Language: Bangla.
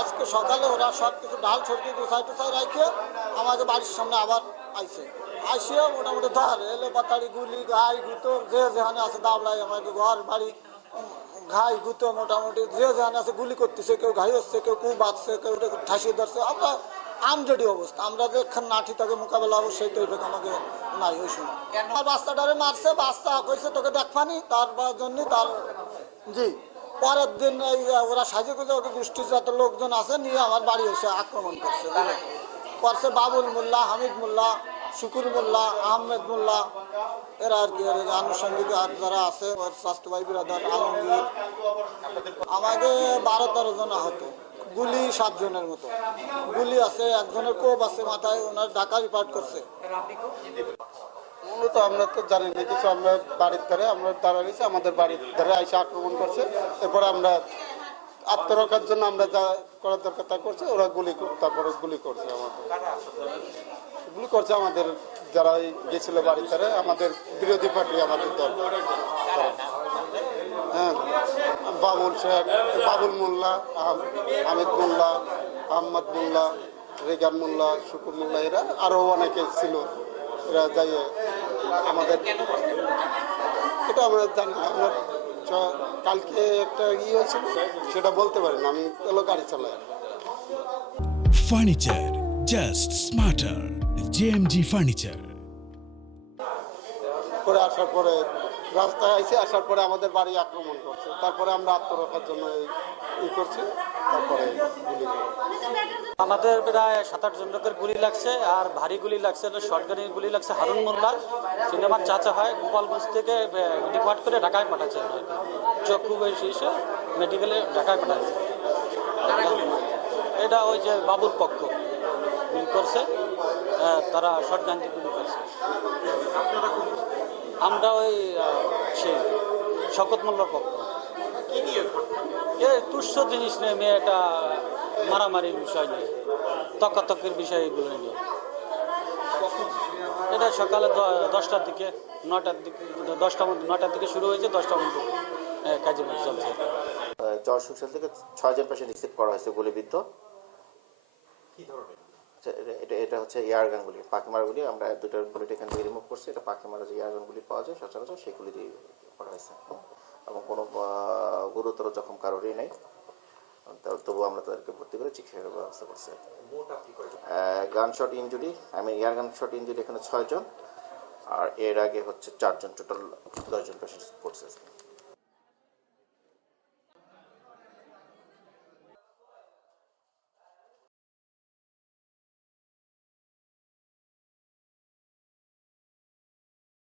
আজকে সকালে ওরা সবকিছু ডাল সবজি গুছাই টুছাই রাখে আমাকে বাড়ির সামনে আবার আইছে আইসিও মোটামুটি ধর এলে বাতাড়ি গুলি ঘাই গুতো যে যেখানে আছে দাবলাই আমাকে ঘর বাড়ি ঘাই গুতো মোটামুটি যে যেখানে আছে গুলি করতেছে, কেউ ঘাই হচ্ছে, কেউ কু বাঁধছে, কেউ ঠাসিয়ে ধরছে। আমরা আমজেডি অবস্থা, আমরা যে নাঠি তাকে মোকাবেলা হবো সেই তৈরি আমাকে নাই ওই সময়। আমার বাচ্চাটারে মারছে, বাচ্চা কইছে তোকে দেখবানি তার জন্য তার জি পরের দিন ওরা সাজে গুজে ওকে গোষ্ঠীর যত লোকজন আছে নিয়ে আমার বাড়ি এসে আক্রমণ করছে। করছে বাবুল মোল্লা, হামিদ মোল্লা, শুকুর মোল্লা, আহমেদ মোল্লা, এরা আর কি আনুষঙ্গিক আর যারা আছে ওর স্বাস্থ্য ভাই বিরাদার আলমগীর। আমাকে 12-13 জন আহত, গুলি 7 জনের মতো গুলি আছে, একজনের কোপ আছে মাথায়, ওনার ঢাকা রিপার্ট করছে। মূলত আমরা তো জানি না কিছু, আমরা বাড়ির ধারে আমরা দাঁড়িয়েছি, আমাদের বাড়ির ধারে এসে আক্রমণ করছে। এরপরে আমরা আত্মরক্ষার জন্য আমরা যা করার দরকার তা করছে, ওরা তারপরে গুলি করছে আমাদের যারা গেছিল বাড়ির ধারে, আমাদের বিরোধী পার্টি, আমাদের দল। হ্যাঁ, বাবুল মোল্লা, হামিদ মোল্লা, আহমদ মোল্লা, রেগান মোল্লা, শুকুর মোল্লা, এরা আরও অনেকে ছিল। এরা যাই আমাদের এটা আমরা জানি না, আমরা কালকে একটা হয়েছিল সেটা বলতে পারি না, আমি এলো গাড়ি চালাই। Furniture just smarter, JMG furniture. করে আসার পরে রাস্তায় আসার পরে আমাদের বাড়ি আক্রমণ করছে, তারপরে আমরা আত্মরক্ষার জন্য করছি, তারপরে গুলি করে। আমাদের প্রায় 7-8 জন লোকের গুলি লাগছে, আর ভারী গুলি লাগছে, শর্টগানের গুলি লাগছে হারুন মোল্লা, তিনি আমার চাচা হয়, গোপালগঞ্জ থেকে ডিপার্ট করে ঢাকায় পাঠাচ্ছে, চক্ষু এসে মেডিকেলে ঢাকায় পাঠাচ্ছে। এটা ওই যে বাবুর পক্ষ গুলি করছে, তারা শর্টগান দিয়ে গুলি করছে। আমরা ওই সেই শকত মোল্লার পক্ষ। তুচ্ছ জিনিস নেই, মেয়েটা মারামারির বিষয় নেই, তর্কাতর্কির বিষয় এগুলো নিয়ে। এটা সকালে 10টার দিকে, 9টার দিকে, 9টার দিকে শুরু হয়েছে, 10টার মধ্যে কাজে চলছে। জর্জ হোটেল থেকে 6 জন পেশেন্ট রিসিভ করা হয়েছে গুলিবিদ্ধ। এটা হচ্ছে এয়ারগান গুলি, পাখি মারা গুলি। আমরা 2টা গুলিটা এখান থেকে রিমুভ করছি। এটা পাখি মারা যে এয়ারগান গুলি পাওয়া যায় সচরাচর, সেগুলি দিয়ে করা হয়েছে, এবং কোনো গুরুতর জখম কারোরই নেই। তবুও আমরা তাদেরকে ভর্তি করে চিকিৎসার ব্যবস্থা করছি। Gunshot injury, air gunshot injury এখানে 6 জন, আর এর আগে হচ্ছে 4 জন, টোটাল 10 জন পেশেন্ট পড়ছে।